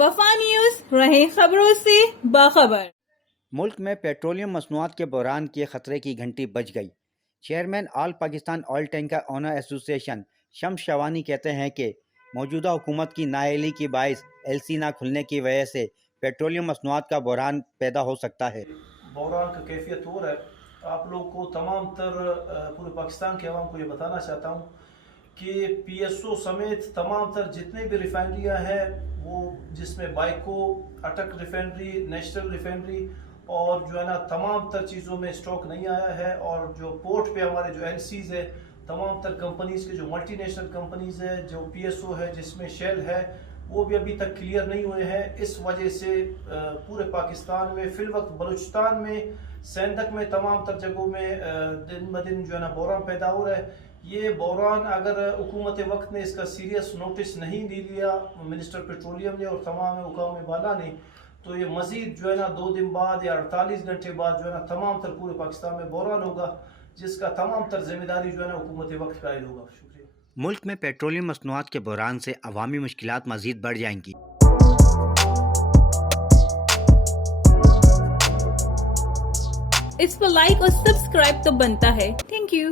الوفا news, رہیں خبروں سے باخبر۔ ملک میں پیٹرولیم مصنوعات کے بحران کے خطرے کی گھنٹی بج گئی۔ چیئرمین آل پاکستان آئل ٹینکر اونر ایسوسی ایشن شمس شوانی کہتے ہیں کہ موجودہ حکومت کی نااہلی کے باعث ایل سی نہ کھلنے کی وجہ سے پیٹرولیم مصنوعات کا بحران پیدا ہو سکتا ہے۔ بحران کا کیفیت اور ہے۔ آپ لوگ کو تمام تر پورے پاکستان کے عوام کو یہ بتانا چاہتا ہوں کہ پی ایس او سمیت تمام تر جتنے بھی ریفائنریاں ہیں، وہ جس میں بائیکو، اٹک ریفائنری، نیشنل ریفائنری اور جو ہے نا تمام تر چیزوں میں اسٹاک نہیں آیا ہے، اور جو پورٹ پہ ہمارے جو ایل سیز ہے تمام تر کمپنیز کے جو ملٹی نیشنل کمپنیز ہے، جو پی ایس او ہے جس میں شیل ہے، وہ بھی ابھی تک کلیئر نہیں ہوئے ہیں۔ اس وجہ سے پورے پاکستان میں فی الوقت بلوچستان میں، سندھ میں تمام تر جگہوں میں دن بدن جو ہے نا بحران پیدا ہو رہا ہے۔ یہ بحران اگر حکومت وقت نے اس کا سیریس نوٹس نہیں لیا منسٹر پیٹرولیم نے اور تمام حکام بالا نے، تو یہ مزید جو ہے نا 2 دن بعد یا 48 گھنٹے بعد جو ہے نا تمام تر پورے پاکستان میں بحران ہوگا، جس کا تمام تر ذمہ داری جو ہے نا حکومت وقت کا عائد ہوگا۔ شکریہ۔ ملک میں پیٹرولیم مصنوعات کے بحران سے عوامی مشکلات مزید بڑھ جائیں گی۔ اس پر لائک اور سبسکرائب تو بنتا ہے۔ Thank you.